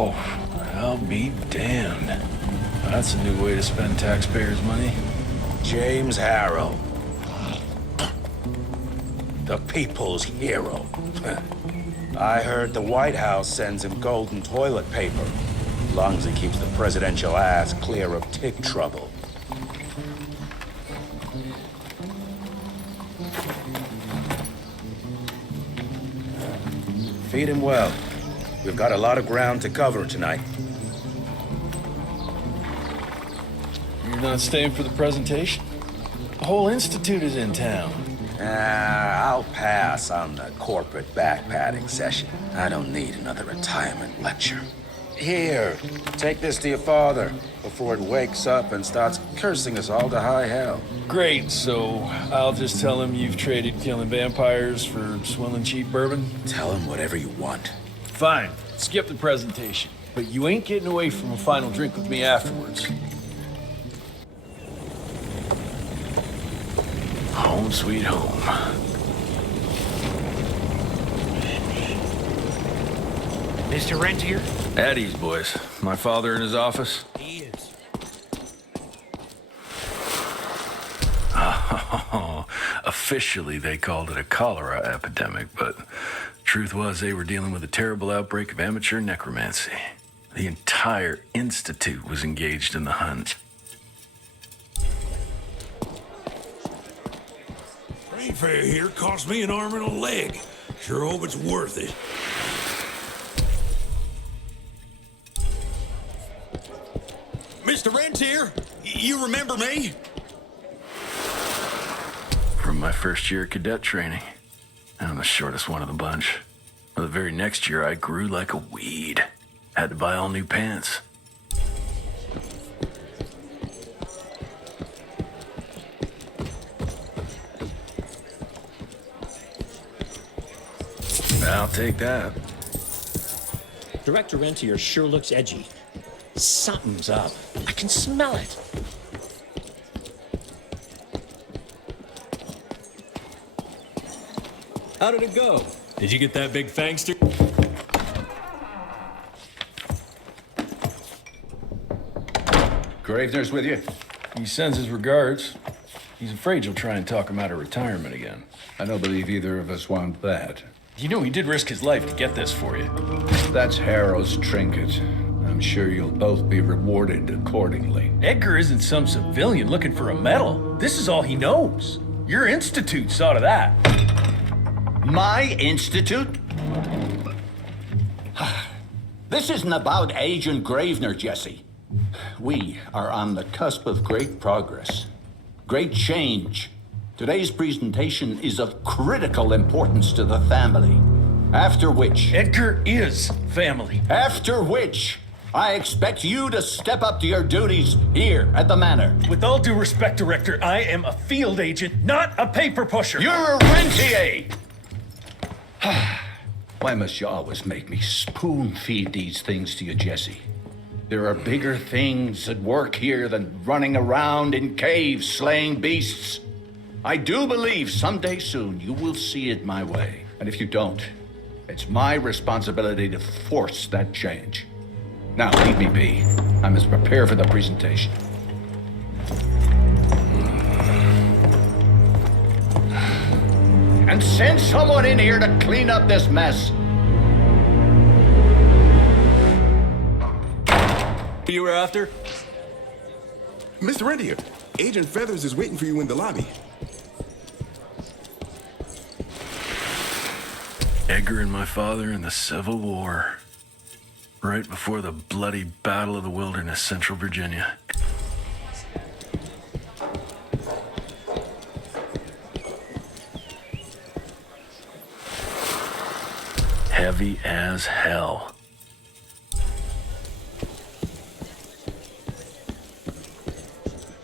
Oh, I'll be damned. That's a new way to spend taxpayers' money. James Harrow. The people's hero. I heard the White House sends him golden toilet paper. As long as he keeps the presidential ass clear of tick trouble. Feed him well. We've got a lot of ground to cover tonight. You're not staying for the presentation? The whole institute is in town. I'll pass on the corporate backpatting session. I don't need another retirement lecture. Here, take this to your father before it wakes up and starts cursing us all to high hell. Great, so I'll just tell him you've traded killing vampires for swilling cheap bourbon? Tell him whatever you want. Fine, skip the presentation. But you ain't getting away from a final drink with me afterwards. Home sweet home. Mr. Rentier? At ease, boys. My father in his office? He is. Officially, they called it a cholera epidemic, but truth was they were dealing with a terrible outbreak of amateur necromancy. The entire institute was engaged in the hunt. Train fare here cost me an arm and a leg. Sure hope it's worth it. Mr. Rentier, you remember me? From my first year of cadet training. I'm the shortest one of the bunch. The very next year, I grew like a weed. Had to buy all new pants. I'll take that. Director Rentier sure looks edgy. Something's up. I can smell it. How did it go? Did you get that big fangster? Gravener's with you? He sends his regards. He's afraid you'll try and talk him out of retirement again. I don't believe either of us want that. You know he did risk his life to get this for you. That's Harrow's trinket. I'm sure you'll both be rewarded accordingly. Edgar isn't some civilian looking for a medal. This is all he knows. Your institute saw to that. My institute? This isn't about Agent Gravener, Jesse. We are on the cusp of great progress, great change. Today's presentation is of critical importance to the family. After which... Edgar is family. After which, I expect you to step up to your duties here at the Manor. With all due respect, Director, I am a field agent, not a paper pusher. You're a rentier! Why must you always make me spoon feed these things to you, Jesse? There are bigger things at work here than running around in caves slaying beasts. I do believe someday soon you will see it my way. And if you don't, it's my responsibility to force that change. Now, leave me be. I must prepare for the presentation. And send someone in here to clean up this mess. You were after? Mr. Rentier, Agent Feathers is waiting for you in the lobby. Edgar and my father in the Civil War. Right before the bloody Battle of the Wilderness, Central Virginia. Heavy as hell.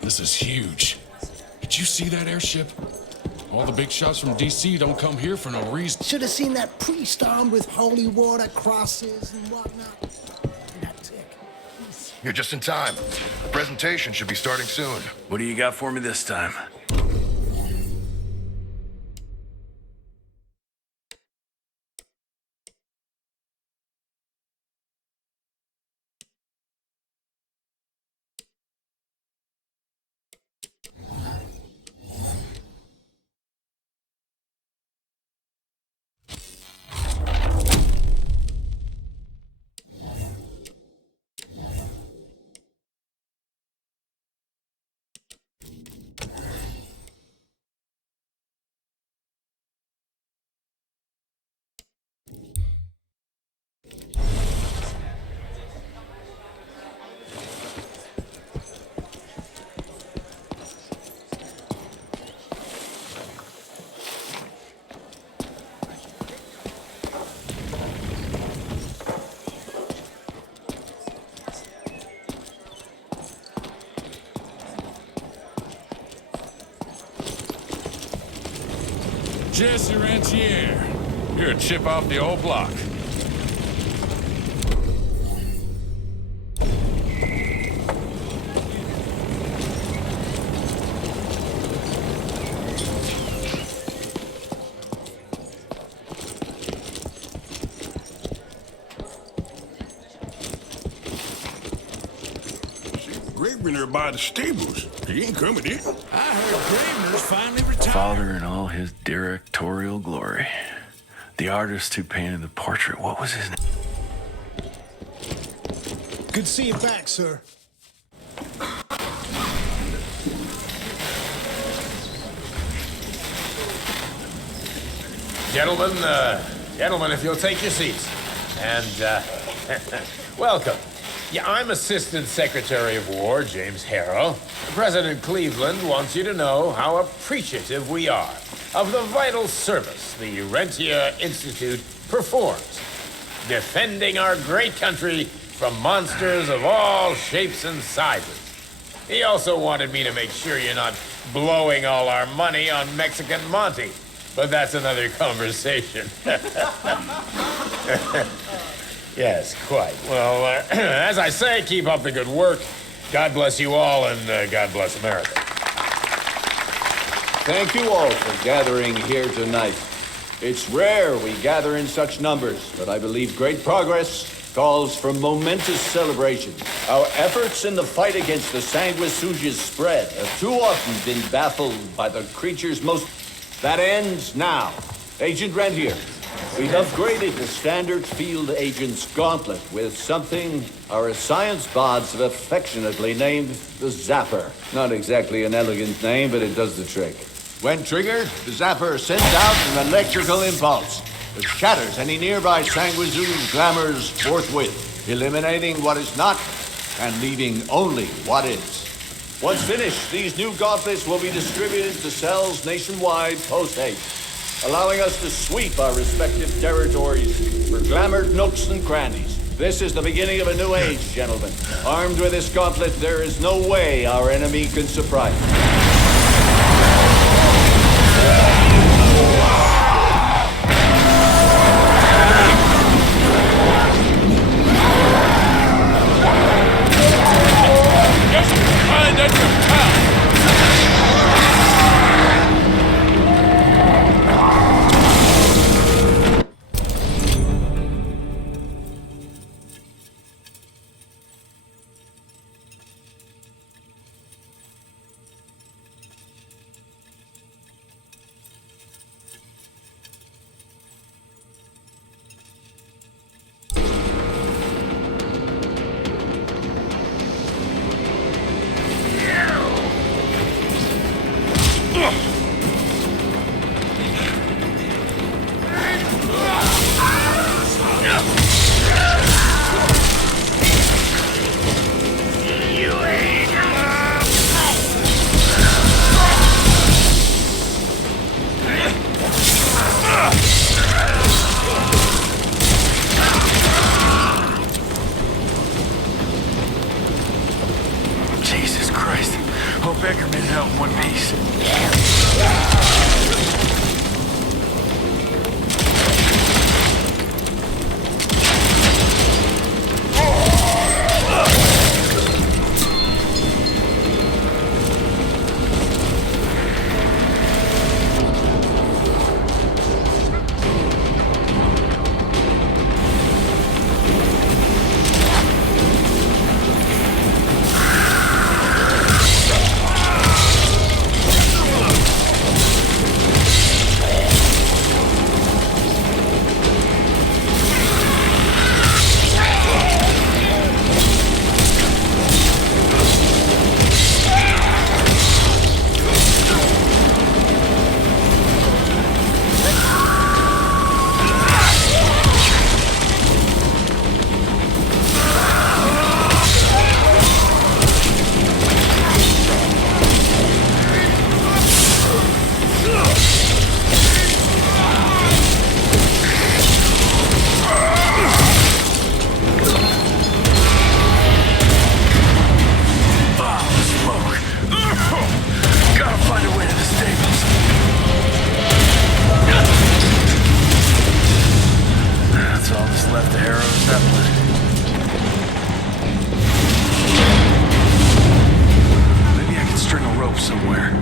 This is huge. Did you see that airship? All the big shots from DC don't come here for no reason. Should have seen that priest armed with holy water, crosses, and whatnot. That tick. You're just in time. The presentation should be starting soon. What do you got for me this time? Jesse Rentier. You're a chip off the old block. Gravener by the stables. He ain't coming in. I heard Gravener's finally retired. Father in all his directorial glory. The artist who painted the portrait, what was his name? Good to see you back, sir. Gentlemen, if you'll take your seats. And, welcome. Yeah, I'm Assistant Secretary of War, James Harrow. President Cleveland wants you to know how appreciative we are of the vital service the Rentier Institute performs, defending our great country from monsters of all shapes and sizes. He also wanted me to make sure you're not blowing all our money on Mexican Monty, but that's another conversation. Yes, quite. Well, as I say, keep up the good work. God bless you all, and God bless America. Thank you all for gathering here tonight. It's rare we gather in such numbers, but I believe great progress calls for momentous celebration. Our efforts in the fight against the sanguisuga's spread have too often been baffled by the creature's most... That ends now. Agent Rentier, we've upgraded the standard field agent's gauntlet with something our science bods have affectionately named the Zapper. Not exactly an elegant name, but it does the trick. When triggered, the Zapper sends out an electrical impulse that shatters any nearby sanguisuga's glamours forthwith, eliminating what is not and leaving only what is. Once finished, these new gauntlets will be distributed to cells nationwide post-haste, allowing us to sweep our respective territories for glamored nooks and crannies. This is the beginning of a new age, gentlemen. Armed with this gauntlet, there is no way our enemy can surprise us. Jesus Christ. Hope Eckerman held in one piece. Zeppelin. Maybe I can string a rope somewhere.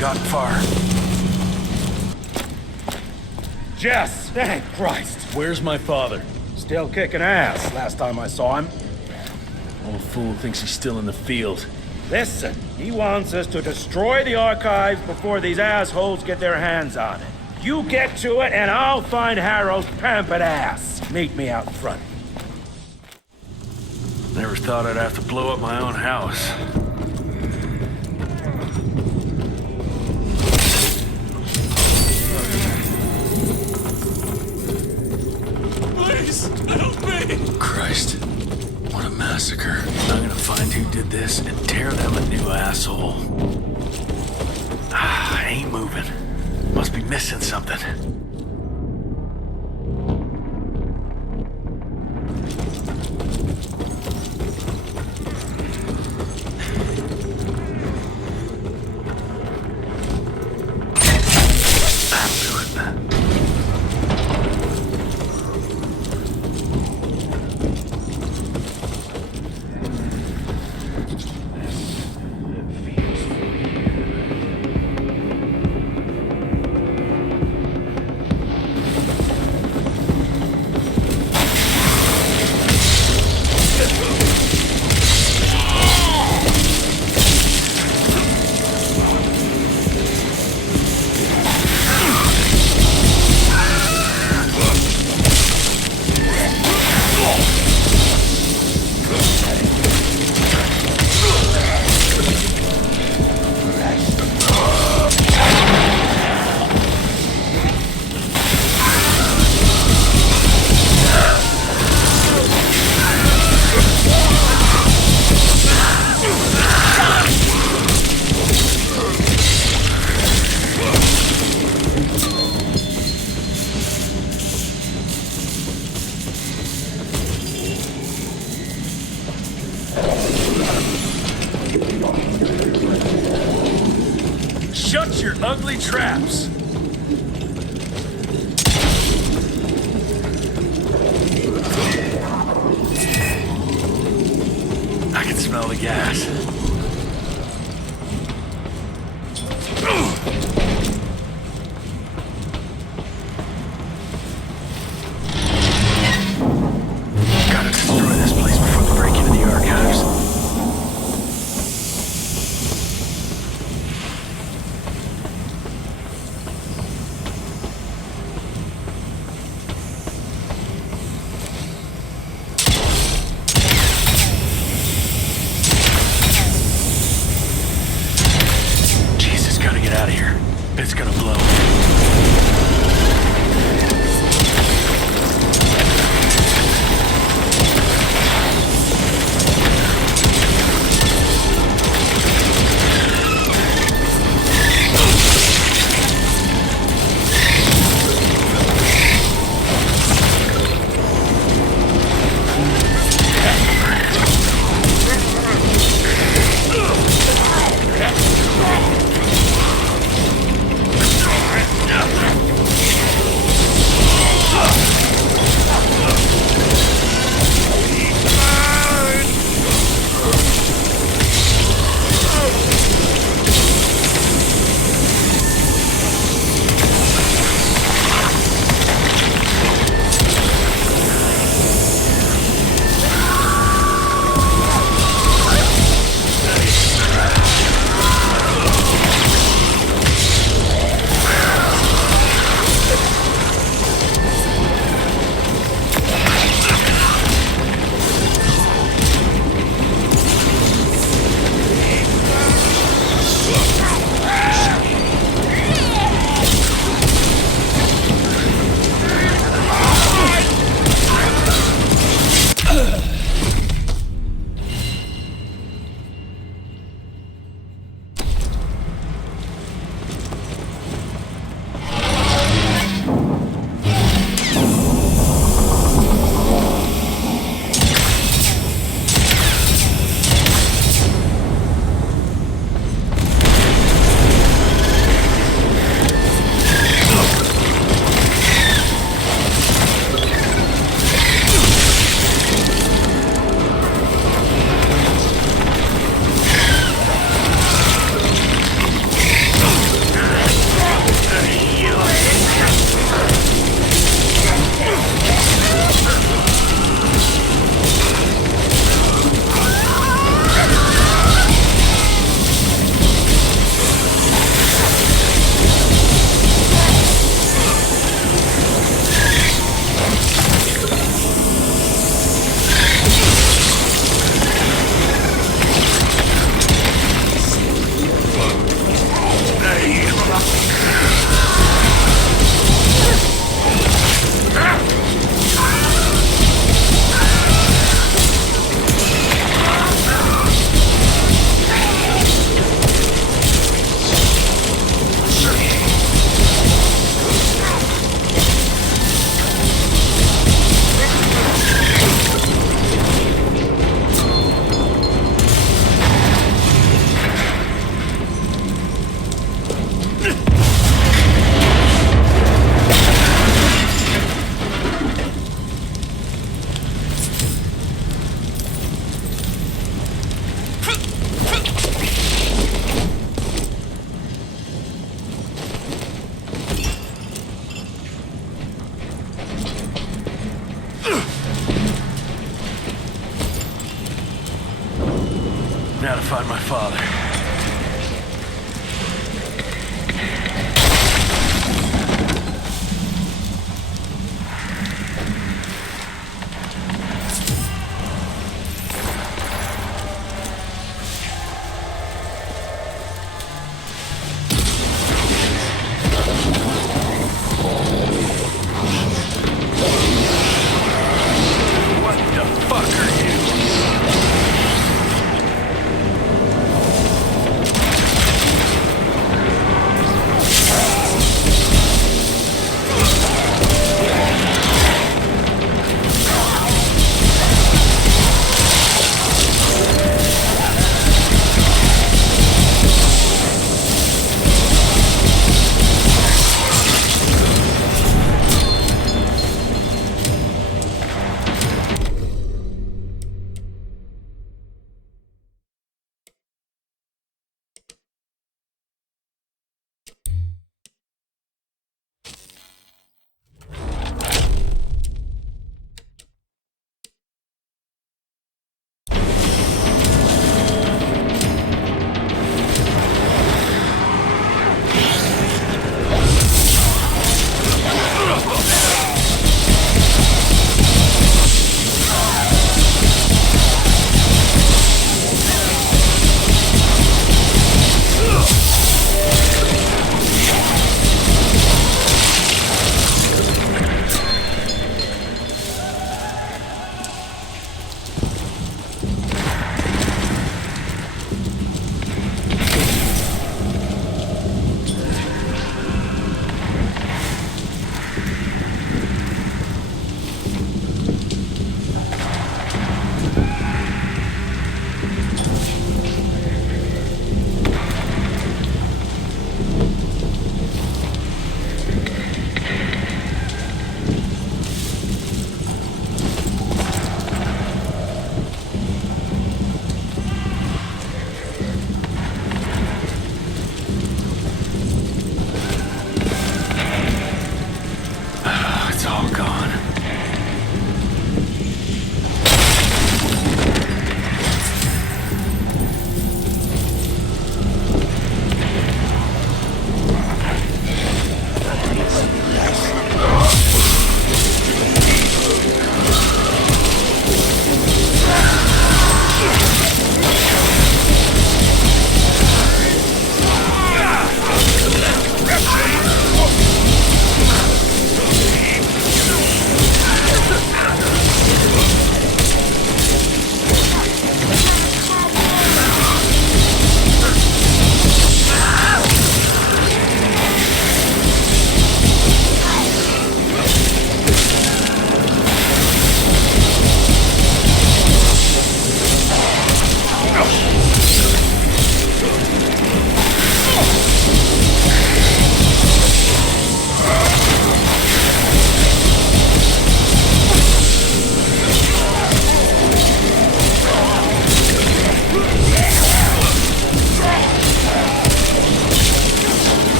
Gotten far. Jess! Thank Christ! Where's my father? Still kicking ass, last time I saw him. Old fool thinks he's still in the field. Listen, he wants us to destroy the archives before these assholes get their hands on it. You get to it, and I'll find Harrow's pampered ass. Meet me out front. Never thought I'd have to blow up my own house. Please, help me! Christ, what a massacre. I'm gonna find who did this and tear them a new asshole. I ain't moving. Must be missing something. Shut your ugly traps! smell the gas. Gotta destroy this place before we break into the archives. Out of here. It's gonna blow. Now to find my father. What the fuck are you?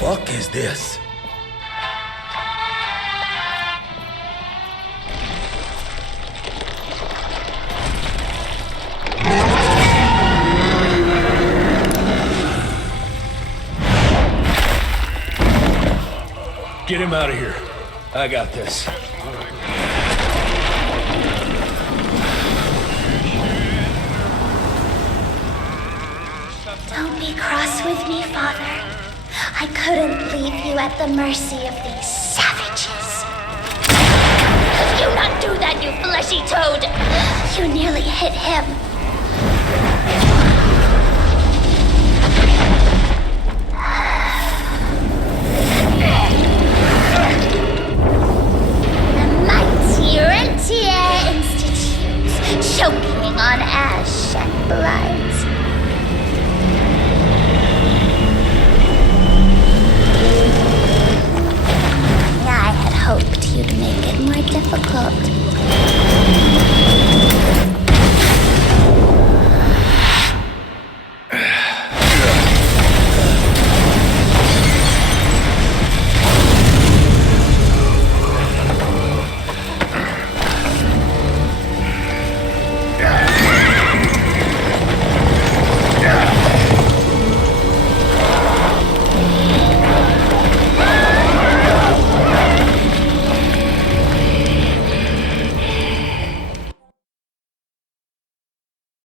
Fuck is this? Get him out of here. I got this. Don't be cross with me, Father. I couldn't leave you at the mercy of these savages. Could you not do that, you fleshy toad? You nearly hit him. The mighty Rentier Institute, choking on ash and blood. I had hoped you'd make it more difficult.